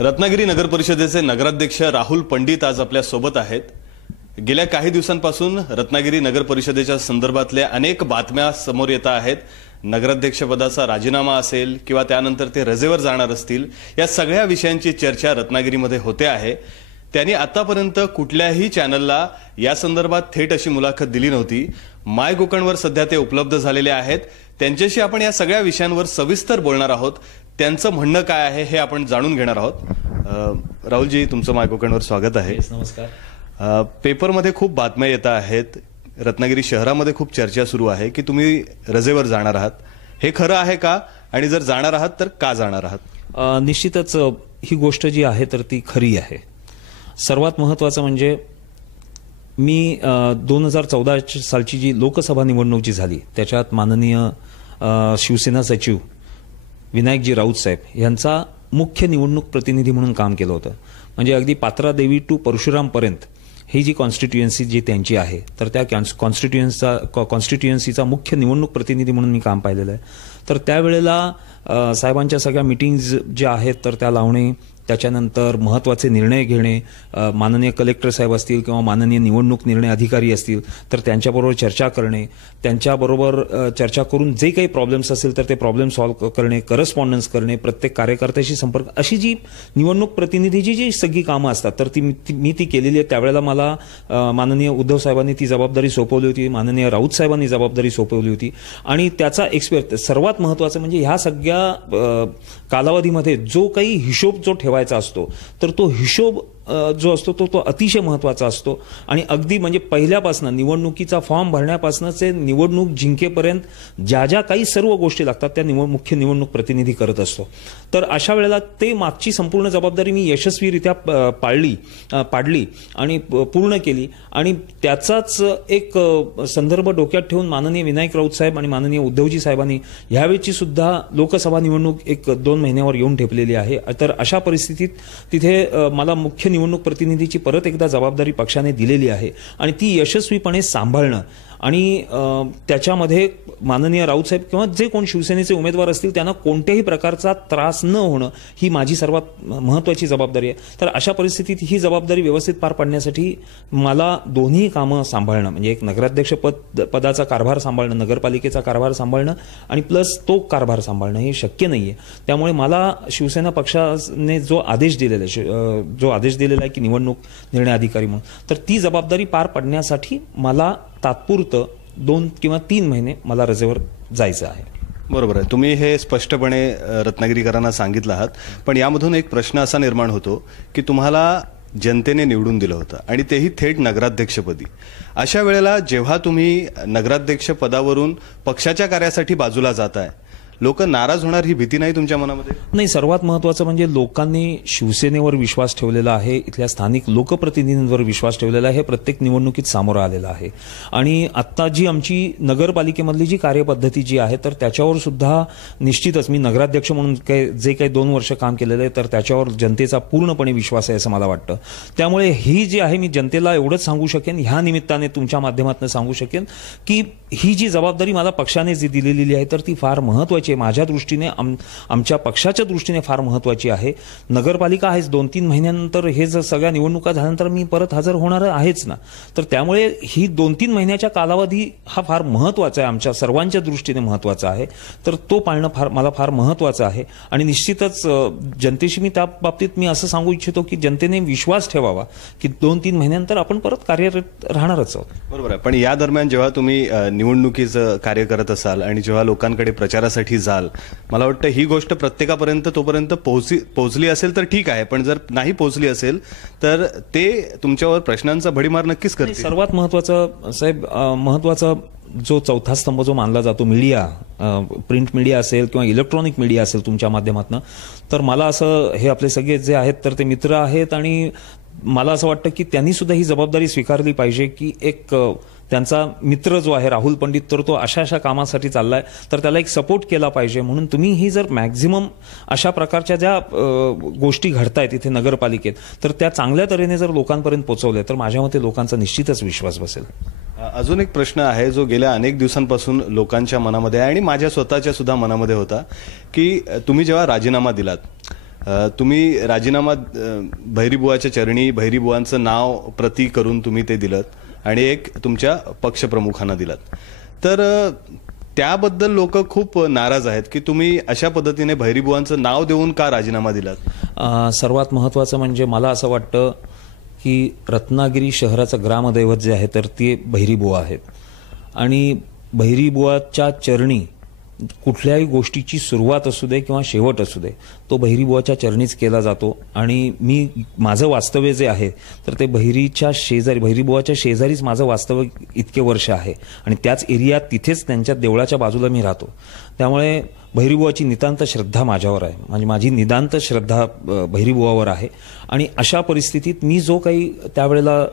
रत्नागिरी नगर परिषदेचे नगराध्यक्ष राहुल पंडित आज आपल्या सोबत आहेत। गेल्या काही दिवसांपासून रत्नागिरी नगर परिषदेच्या संदर्भातल्या अनेक बातम्या समोर येत आहेत। नगराध्यक्षपदाचा राजीनामा असेल किंवा त्यानंतर ते रजेवर जाणार असतील, या सगळ्या विषयांची चर्चा रत्नागिरीमध्ये होते आहे। त्यांनी आतापर्यंत कुठल्याही चॅनलला या संदर्भात थेट अशी मुलाखत दिली नव्हती। माय कोकणवर सध्या ते उपलब्ध झालेले आहेत। त्यांच्याशी आपण या सगळ्या विषयांवर सविस्तर बोलणार आहोत। त्यांचं म्हणणं काय आहे हे आपण जाणून घेणार आहोत। राहुलजी, तुमचं माय कोकणवर स्वागत आहे। नमस्कार। पेपरमध्ये खूप बातम्या येत आहेत, रत्नागिरी शहरामध्ये खूप चर्चा सुरू आहे की तुम्ही रजेवर जाणार आहात। हे खरं आहे का, आणि जर जाणार आहात तर का जाणार आहात? निश्चितच ही गोष्ट जी आहे तर ती खरी आहे। सर्वात महत्त्वाचं म्हणजे मी 2014 सालची जी लोकसभा निवडणूक जी झाली त्याच्यात माननीय शिवसेना सचिव विनायकजी राऊत साहेब यांचा मुख्य निवडणूक प्रतिनिधी म्हणून काम केलं होतं। म्हणजे अगदी पात्रा देवी टू परशुराम पर्यंत ही जी कॉन्स्टिट्युएन्सी जी त्यांची आहे तर त्या कॉन्स्टिट्युएन्सीचा मुख्य निवडणूक प्रतिनिधी म्हणून मी काम पाहिलेलं आहे। तर त्यावेळेला साहेबांच्या सगळ्या मीटिंग्ज ज्या आहेत तर त्या लावणे, त्याच्यानंतर महत्त्वाचे निर्णय घेणे, माननीय कलेक्टर साहेब असतील किंवा माननीय निवडणूक निर्णय अधिकारी असतील तर त्यांच्याबरोबर चर्चा करणे, त्यांच्याबरोबर चर्चा करून जे काही प्रॉब्लेम्स असतील तर ते प्रॉब्लेम सॉल्व्ह करणे, करस्पॉन्डन्स करणे, प्रत्येक कार्यकर्त्याशी संपर्क, अशी जी निवडणूक प्रतिनिधीची जी सगळी कामं असतात तर मी ती केलेली आहे। त्यावेळेला मला माननीय उद्धव साहेबांनी ती जबाबदारी सोपवली होती, माननीय राऊत साहेबांनी जबाबदारी सोपवली होती। आणि त्याचा एक्सपिरियन्स सर्वात महत्त्वाचं म्हणजे ह्या सगळ्या कालावधीमध्ये जो काही हिशोब जो ठेवायचा असतो तर तो हिशोब जो असतो तो अतिशय महत्त्वाचा असतो। आणि अगदी म्हणजे पहिल्यापासून निवडणुकीचा फॉर्म भरण्यापासून ते निवडणूक जिंकेपर्यंत ज्या ज्या काही सर्व गोष्टी लागतात त्या मुख्य निवडणूक प्रतिनिधी करत असतो। तर अशा वेळेला ते मागची संपूर्ण जबाबदारी मी यशस्वीरित्या पाडली आणि पूर्ण केली। आणि त्याचाच एक संदर्भ डोक्यात ठेवून माननीय विनायक राऊत साहेब आणि माननीय उद्धवजी साहेबांनी ह्यावेळची सुद्धा लोकसभा निवडणूक 1-2 महिन्यावर येऊन ठेपलेली आहे। तर अशा परिस्थितीत तिथे मला मुख्य निवडणूक प्रतिनिधीची परत एकदा जबाबदारी पक्षाने दिलेली आहे आणि ती यशस्वीपणे सांभाळणं आणि त्याच्यामध्ये माननीय राऊत साहेब किंवा जे कोण शिवसेनेचे उमेदवार असतील त्यांना कोणत्याही प्रकारचा त्रास न होणं ही माझी सर्वात महत्त्वाची जबाबदारी आहे। तर अशा परिस्थितीत ही जबाबदारी व्यवस्थित पार पाडण्यासाठी मला दोन्ही कामं सांभाळणं, म्हणजे एक नगराध्यक्ष पदाचा कारभार सांभाळणं, नगरपालिकेचा कारभार सांभाळणं आणि प्लस तो कारभार सांभाळणं हे शक्य नाहीये। त्यामुळे मला शिवसेना पक्षाने जो आदेश दिलेला आहे की निवडणूक निर्णय अधिकारी म्हणून, तर ती जबाबदारी पार पाडण्यासाठी मला तात्पुरतं 2 किंवा 3 महिने मला रजेवर जायचं आहे। बरोबर आहे, तुम्ही हे स्पष्टपणे रत्नागिरीकरांना सांगितलं आहात। पण यामधून एक प्रश्न असा निर्माण होतो की तुम्हाला जनतेने निवडून दिलं होतं आणि तेही थेट नगराध्यक्षपदी। अशा वेळेला जेव्हा तुम्ही नगराध्यक्ष पदावरून पक्षाच्या कार्यासाठी बाजूला जाताय, लोक नाराज होणार ही भीती नाही तुमच्या मनामध्ये? नाही, सर्वात महत्त्वाचं म्हणजे लोकांनी शिवसेनेवर विश्वास ठेवलेला आहे, इथल्या स्थानिक लोकप्रतिनिधींवर विश्वास ठेवलेला आहे, हे प्रत्येक निवडणुकीत सामोरं आलेलं आहे। आणि आत्ता जी आमची नगरपालिकेमधली जी कार्यपद्धती जी आहे तर त्याच्यावर सुद्धा निश्चितच मी नगराध्यक्ष म्हणून जे काही 2 वर्ष काम केलेलं आहे तर त्याच्यावर जनतेचा पूर्णपणे विश्वास आहे असं मला वाटतं। त्यामुळे ही जी आहे, मी जनतेला एवढंच सांगू शकेन, ह्या निमित्ताने तुमच्या माध्यमातून सांगू शकेन की ही जी जबाबदारी मला पक्षाने जी दिलेली आहे तर ती फार महत्त्वाची, माझ्या दृष्टीने आमच्या पक्षाच्या दृष्टीने फार महत्त्वाची आहे। नगरपालिका आहेच, 2-3 महिन्यानंतर हे जर सगळ्या निवडणुका झाल्यानंतर मी परत हजर होणार आहेच ना। तर त्यामुळे ही 2-3 महिन्याच्या कालावधी हा फार महत्त्वाचा आहे, आमच्या सर्वांच्या दृष्टीने महत्त्वाचा आहे। तर तो पाळणं मला फार महत्त्वाचं आहे। आणि निश्चितच जनतेशी त्या बाबतीत मी असं सांगू इच्छितो की जनतेने विश्वास ठेवावा की 2-3 महिन्यानंतर आपण परत कार्यरत राहणारच आहोत। बरोबर आहे, पण या दरम्यान जेव्हा तुम्ही निवडणुकीचं कार्य करत असाल आणि जेव्हा लोकांकडे प्रचारासाठी जाल, मला वाटतं ही गोष्ट प्रत्येकापर्यंत तोपर्यंत पोहोचली असेल तर ठीक आहे, पण जर नाही पोहोचली असेल तर ते तुमच्यावर प्रश्नांचा भडीमार नक्कीच करतील। सर्वात महत्त्वाचं साहेब, महत्त्वाचा जो चौथा स्तंभ जो मानला जातो मीडिया, प्रिंट मीडिया असेल किंवा इलेक्ट्रॉनिक मीडिया असेल तुमच्या माध्यमातून, तर मला असं, हे आपले सगळे जे आहेत तर ते मित्र आहेत आणि मला असं वाटतं की त्यांनी सुद्धा ही जबाबदारी स्वीकारली पाहिजे की एक त्यांचा मित्र जो आहे राहुल पंडित तर तो अशा कामासाठी चाललाय तर त्याला एक सपोर्ट केला पाहिजे। म्हणून तुम्ही ही जर मॅक्झिमम अशा प्रकारच्या ज्या गोष्टी घडतायत इथे नगरपालिकेत तर त्या चांगल्या तऱ्हेने जर लोकांपर्यंत पोहोचवल्या तर माझ्या मते लोकांचा निश्चितच विश्वास बसेल। अजून एक प्रश्न आहे जो गेल्या अनेक दिवसांपासून लोकांच्या मनामध्ये आणि माझ्या स्वतःच्या सुद्धा मनामध्ये होता की तुम्ही जेव्हा राजीनामा दिलात तुम्ही राजीनामा भैरीबुवाच्या चरणी भैरीबुवांचं नाव प्रती करून तुम्ही ते दिलं आणि एक तुमच्या पक्षप्रमुखांना दिलात. तर त्याबद्दल लोक खूप नाराज आहेत की तुम्ही अशा पद्धतीने भैरीबुवांचं नाव देऊन का राजीनामा दिलात. सर्वात महत्त्वाचं म्हणजे मला असं वाटतं की रत्नागिरी शहराचं ग्रामदैवत जे आहे तर ते भैरीबुवा आहेत आणि भैरीबुवाच्या चरणी कुठल्याही गोष्टीची सुरुवात असू दे किंवा शेवट असू दे तो भैरीबुवाच्या चरणीच केला जातो. आणि मी माझं वास्तव्य जे आहे तर ते भैरीबुवाच्या शेजारीच माझं वास्तव्य इतके वर्ष आहे आणि त्याच एरियात तिथेच त्यांच्या देवळाच्या बाजूला मी राहतो. त्यामुळे भैरीबुवाची नितांत श्रद्धा माझ्यावर आहे, म्हणजे माझी नितांत श्रद्धा भैरीबुवावर आहे. आणि अशा परिस्थितीत मी जो काही त्यावेळेला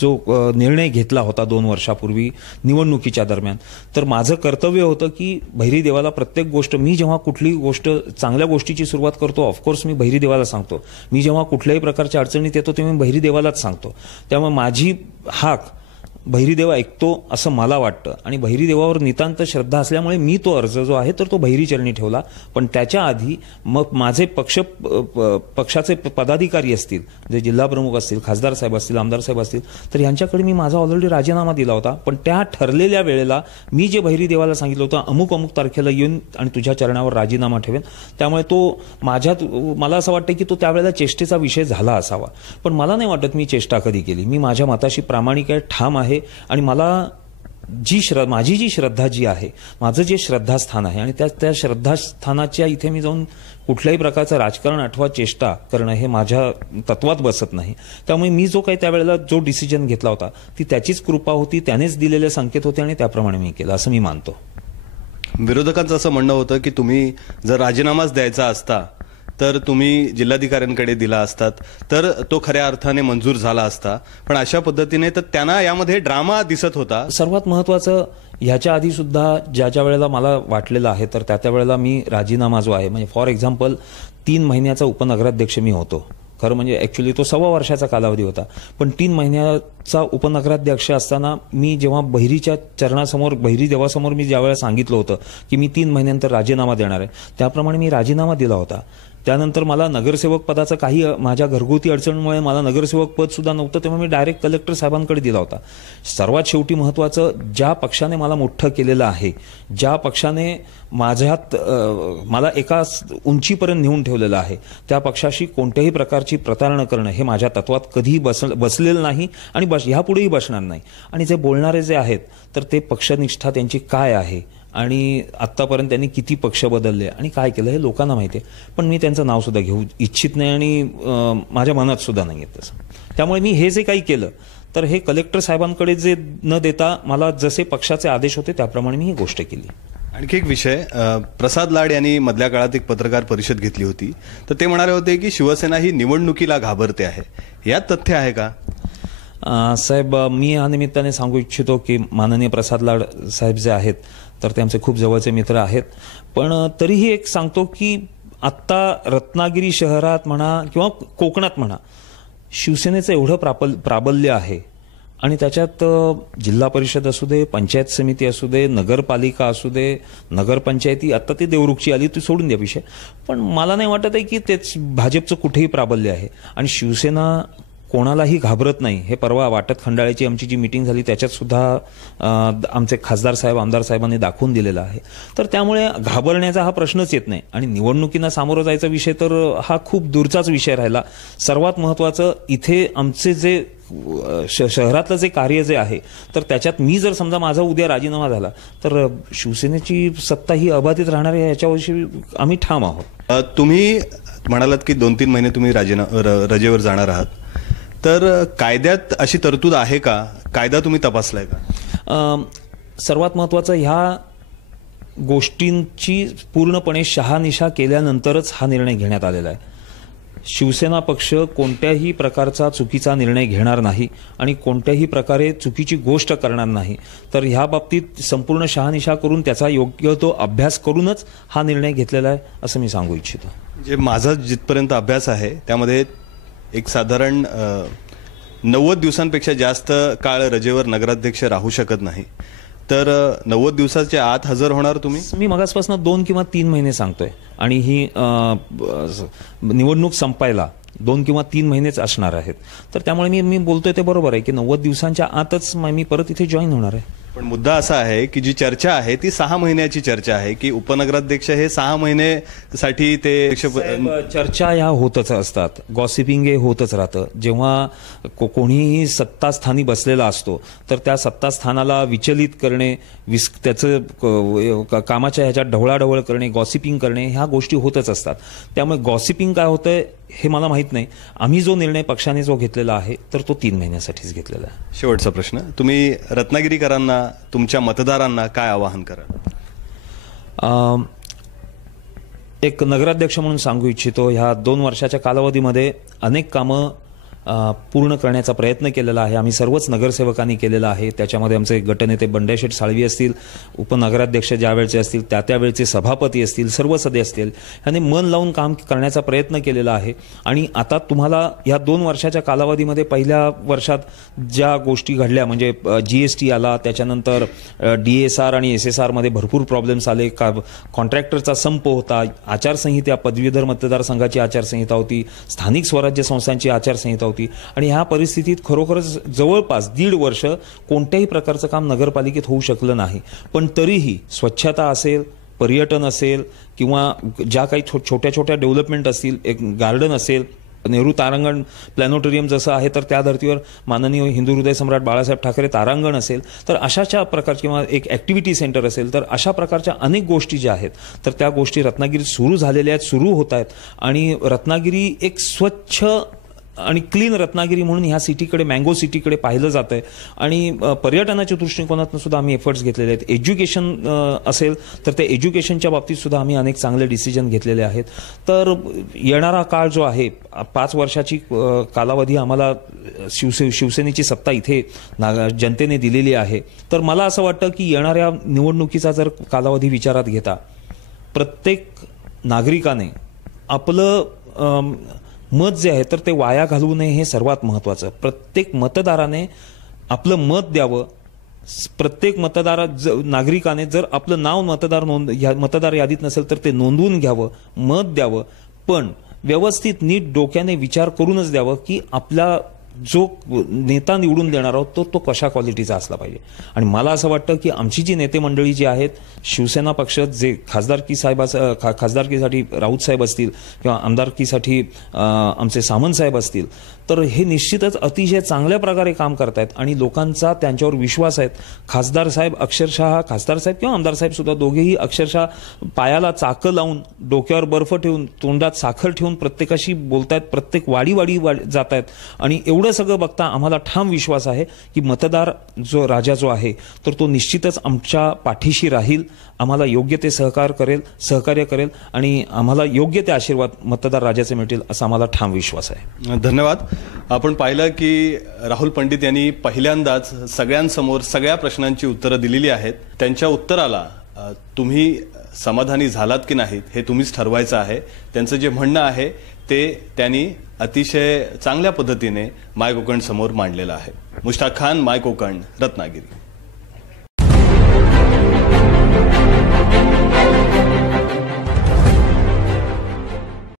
जो निर्णय घेतला होता 2 वर्षापूर्वी निवडणुकीच्या दरम्यान, तर माझं कर्तव्य होतं की भैरीदेवाला प्रत्येक गोष्ट, मी जेव्हा कुठली गोष्ट चांगल्या गोष्टीची सुरुवात करतो ऑफकोर्स मी भैरीदेवाला सांगतो, मी जेव्हा कुठल्याही प्रकारच्या अडचणीत येतो तेव्हा मी भैरीदेवालाच सांगतो. त्यामुळे माझी हाक भैरीदेव ऐकतो असं मला वाटतं आणि भैरीदेवावर नितांत श्रद्धा असल्यामुळे मी तो अर्ज जो आहे तर तो भैरीचरणी ठेवला. पण त्याच्या आधी मग माझे पक्षाचे पदाधिकारी असतील, जे जिल्हा प्रमुख असतील, खासदार साहेब असतील, आमदार साहेब असतील, तर यांच्याकडे मी माझा ऑलरेडी राजीनामा दिला होता. पण त्या ठरलेल्या वेळेला मी जे भैरीदेवाला सांगितलं होतं अमुक अमुक तारखेला येऊन आणि तुझ्या चरणावर राजीनामा ठेवेन, त्यामुळे तो मला असं वाटतं की तो त्यावेळेला चेष्टेचा विषय झाला असावा. पण मला नाही वाटत मी चेष्टा कधी केली. मी माझ्या मताशी प्रामाणिक आहे, ठाम आहे आणि मला माझी जी श्रद्धा जी आहे, माझं जे श्रद्धास्थान आहे आणि त्या श्रद्धास्थानाच्या इथे मी जाऊन कुठल्याही प्रकारचं राजकारण अथवा चेष्टा करणं हे माझ्या तत्वात बसत नाही. त्यामुळे मी जो काही त्यावेळेला जो डिसिजन घेतला होता ती त्याचीच कृपा होती, त्यानेच दिलेले संकेत होते आणि त्याप्रमाणे मी केलं असं मी मानतो. विरोधकांचं असं म्हणणं होतं की तुम्ही जर राजीनामाच द्यायचा असता तर तुम्ही जिल्हाधिकाऱ्यांकडे दिला असतात तर तो खऱ्या अर्थाने मंजूर झाला असता. पण अशा पद्धतीने तर त्यांना यामध्ये ड्रामा दिसत होता. सर्वात महत्त्वाचं, ह्याच्या आधी सुद्धा ज्या वेळेला मला वाटलेलं आहे तर त्या वेळेला मी राजीनामा जो आहे, म्हणजे फॉर एक्झाम्पल 3 महिन्याचा उपनगराध्यक्ष मी होतो. खरं म्हणजे ॲक्च्युली तो 1.25 वर्षाचा कालावधी होता, पण 3 महिन्याचा उपनगराध्यक्ष असताना मी जेव्हा भैरीच्या चरणासमोर, भैरीदेवासमोर मी ज्यावेळेला सांगितलं होतं की मी 3 महिन्यानंतर राजीनामा देणार आहे, त्याप्रमाणे मी राजीनामा दिला होता. त्यानंतर मला नगरसेवक पदाचं काही माझ्या घरगुती अडचणीमुळे मला नगरसेवक पद सुद्धा नव्हतं, तेव्हा मी डायरेक्ट कलेक्टर साहेबांकडे दिला होता. सर्वात शेवटी महत्त्वाचं, ज्या पक्षाने मला मोठं केलेलं आहे, ज्या पक्षाने मला एका उंचीपर्यंत नेऊन ठेवलेलं आहे, त्या पक्षाशी कोणत्याही प्रकारची प्रतारणा करणं हे माझ्या तत्वात कधीही बसलेलं नाही आणि ह्यापुढेही बसणार नाही. आणि जे बोलणारे जे आहेत तर ते पक्षनिष्ठा त्यांची काय आहे आणि आत्तापर्यंत त्यांनी किती पक्ष बदलले आणि काय केलं हे लोकांना माहिती आहे. पण मी त्यांचं नाव सुद्धा घेऊ इच्छित नाही आणि माझ्या मनात सुद्धा नाही आहे तसं. त्यामुळे मी हे जे काही केलं तर हे कलेक्टर साहेबांकडे जे न देता मला जसे पक्षाचे आदेश होते त्याप्रमाणे मी ही गोष्ट केली. आणखी एक विषय, प्रसाद लाड यांनी मधल्या काळात एक पत्रकार परिषद घेतली होती, तर ते म्हणाले होते की शिवसेना ही निवडणुकीला घाबरते आहे. यात तथ्य आहे का? साहेब, मी या निमित्ताने सांगू इच्छितो की माननीय प्रसाद लाड साहेब जे आहेत तर ते आमचे खूप जवळचे मित्र आहेत. पण तरीही एक सांगतो की आत्ता रत्नागिरी शहरात म्हणा किंवा कोकणात म्हणा, शिवसेनेचं एवढं प्राबल्य आहे आणि त्याच्यात जिल्हा परिषद असू दे, पंचायत समिती असू दे, नगरपालिका असू दे, नगरपंचायती, आता ती देवरुखची आली ती सोडून द्या विषय, पण मला नाही वाटत आहे की तेच भाजपचं कुठेही प्राबल्य आहे. आणि शिवसेना कोणालाही घाबरत नाही. हे परवा वाटत खंडाळ्याची आमची जी मीटिंग झाली त्याच्यात सुद्धा आमचे खासदार साहेब, आमदार साहेबांनी दाखवून दिलेला आहे. तर त्यामुळे घाबरण्याचा हा प्रश्नच येत नाही. आणि निवडणुकींना सामोरं जायचा विषय तर हा खूप दूरचाच विषय राहिला. सर्वात महत्त्वाचं, इथे आमचे जे शहरातलं जे कार्य जे आहे तर त्याच्यात मी जर समजा माझा उद्या राजीनामा झाला तर शिवसेनेची सत्ता ही अबाधित राहणार आहे याच्याविषयी आम्ही ठाम आहोत. तुम्ही म्हणालात की 2-3 महिने तुम्ही रजेवर जाणार आहात, तर कायद्यात अशी तरतूद आहे का? कायदा तुम्ही तपासलाय का? सर्वात महत्त्वाचं, ह्या गोष्टींची पूर्णपणे शहानिशा केल्यानंतरच हा निर्णय घेण्यात आलेला आहे. शिवसेना पक्ष कोणत्याही प्रकारचा चुकीचा निर्णय घेणार नाही आणि कोणत्याही प्रकारे चुकीची गोष्ट करणार नाही. तर ह्या बाबतीत संपूर्ण शहानिशा करून त्याचा योग्य तो अभ्यास करूनच हा निर्णय घेतलेला आहे असं मी सांगू इच्छितो. जे माझा जिथपर्यंत अभ्यास आहे त्यामध्ये एक साधारण 90 दिवसांपेक्षा जास्त काळ रजेवर नगराध्यक्ष राहू शकत नाही. तर 90 दिवसाच्या आत हजर होणार तुम्ही? मी मगासपासून 2 किंवा 3 महिने सांगतोय आणि ही निवडणूक संपायला 2 किंवा 3 महिनेच असणार आहेत. तर त्यामुळे मी बोलतोय ते बरोबर आहे की 90 दिवसांच्या आतच मी परत इथे जॉईन होणार आहे. पण मुद्दा असा आहे की जी चर्चा आहे ती 6 महिन्याची चर्चा आहे की उपनगराध्यक्ष हे 6 महिनेसाठी ते चर्चा ह्या होतच असतात, गॉसिपिंग हे होतच राहतं. जेव्हा कोणीही सत्तास्थानी बसलेला असतो तर त्या सत्तास्थानाला विचलित करणे, त्याचं कामाच्या ह्याच्यात ढवळाढवळ करणे, गॉसिपिंग करणे ह्या गोष्टी होतच असतात. त्यामुळे गॉसिपिंग काय होतंय हे मला माहित नाही. आम्ही जो निर्णय पक्षाने जो घेतलेला आहे तर तो 3 महिन्यासाठीच घेतलेला आहे. शेवटचा प्रश्न, तुम्ही रत्नागिरीकरांना, तुमच्या मतदारांना काय आवाहन कराल? एक नगराध्यक्ष म्हणून सांगू इच्छितो, ह्या 2 वर्षाच्या कालावधीमध्ये अनेक कामं पूर्ण करण्याचा प्रयत्न केलेला आहे. आम्ही सर्वच नगरसेवकांनी केलेला आहे. त्याच्यामध्ये आमचे गटनेते बंड्याशेठ साळवी असतील, उपनगराध्यक्ष ज्यावेळचे असतील त्यावेळचे सभापती असतील, सर्व सदस्य असतील, यांनी मन लावून काम करण्याचा प्रयत्न केलेला आहे. आणि आता तुम्हाला या 2 वर्षाच्या कालावधीमध्ये पहिल्या वर्षात ज्या गोष्टी घडल्या म्हणजे GST आला, त्याच्यानंतर DSR आणि SSR मध्ये भरपूर प्रॉब्लेम्स आले, कॉन्ट्रॅक्टरचा संप होता, आचारसंहिता, पदवीधर मतदारसंघाची आचारसंहिता होती, स्थानिक स्वराज्य संस्थांची आचारसंहिता होती. आणि ह्या परिस्थितीत खरोखरच जवळपास 1.5 वर्ष कोणत्याही प्रकारचं काम नगरपालिकेत होऊ शकलं नाही. पण तरीही स्वच्छता असेल, पर्यटन असेल किंवा ज्या काही छोट्या छोट्या डेव्हलपमेंट असतील, एक गार्डन असेल, नेहरू तारांगण प्लॅनेटोरियम जसं आहे तर त्या धर्तीवर माननीय हिंदू हृदय सम्राट बाळासाहेब ठाकरे तारांगण असेल तर अशाच्या प्रकारच्या किंवा एक ॲक्टिव्हिटी सेंटर असेल तर अशा प्रकारच्या अनेक गोष्टी ज्या आहेत तर त्या गोष्टी रत्नागिरीत सुरू झालेल्या आहेत, सुरू होत आहेत. आणि रत्नागिरी एक स्वच्छ आणि क्लीन रत्नागिरी म्हणून ह्या सिटीकडे, मँगो सिटीकडे पाहिलं जात आहे. आणि पर्यटनाच्या दृष्टिकोनातून सुद्धा आम्ही एफर्ट्स घेतलेले आहेत. एज्युकेशन असेल तर त्या एज्युकेशनच्या बाबतीत सुद्धा आम्ही अनेक चांगले डिसिजन घेतलेले आहेत. तर येणारा काळ जो आहे, 5 वर्षाची कालावधी आम्हाला शिवसेनेची सत्ता इथे जनतेने दिलेली आहे. तर मला असं वाटतं की येणाऱ्या निवडणुकीचा जर कालावधी विचारात घेता प्रत्येक नागरिकाने आपलं मत जे आहे तर ते वाया घालवू नये हे सर्वात महत्त्वाचं. प्रत्येक मतदाराने आपलं मत द्यावं. प्रत्येक नागरिकाने जर आपलं नाव मतदार यादीत नसेल तर ते नोंदवून घ्यावं, मत द्यावं. पण व्यवस्थित नीट डोक्याने विचार करूनच द्यावं की आपला जो नेता निवडून देणार आहोत तो कशा क्वालिटीचा असला पाहिजे. आणि मला असं वाटतं की आमची जी नेते मंडळी जी आहेत, शिवसेना पक्ष जे खासदारकीसाठी राऊत साहेब असतील किंवा आमदारकीसाठी आमचे सामंत साहेब असतील तर हे निश्चितच अतिशय चांगल्या प्रकारे काम करतायत आणि लोकांचा त्यांच्यावर विश्वास आहे. खासदार साहेब किंवा आमदार साहेब सुद्धा दोघेही अक्षरशः पायाला चाकं लावून, डोक्यावर बर्फ ठेवून, तोंडात साखर ठेवून प्रत्येकाशी बोलतायत, प्रत्येक वाडी जात आहेत. आणि एवढं सगळं बघता आम्हाला ठाम विश्वास आहे की मतदार राजा जो आहे तर तो निश्चितच आमच्या पाठीशी राहील, आम्हाला योग्य ते सहकार्य करेल आणि आम्हाला योग्य ते आशीर्वाद मतदार राजाचे मिळतील असा आम्हाला ठाम विश्वास आहे. धन्यवाद. आपण पाहिलं की राहुल पंडित यांनी पहिल्यांदाच सगळ्यांसमोर सगळ्या प्रश्नांची उत्तरं दिलेली आहेत. त्यांच्या उत्तराला तुम्ही समाधानी झालात की नाहीत हे तुम्हीच ठरवायचं आहे. त्यांचं जे म्हणणं आहे ते त्यांनी अतिशय चांगल्या पद्धतीने माय कोकण समोर मांडलेलं आहे. मुश्ताक खान, माय कोकण, रत्नागिरी.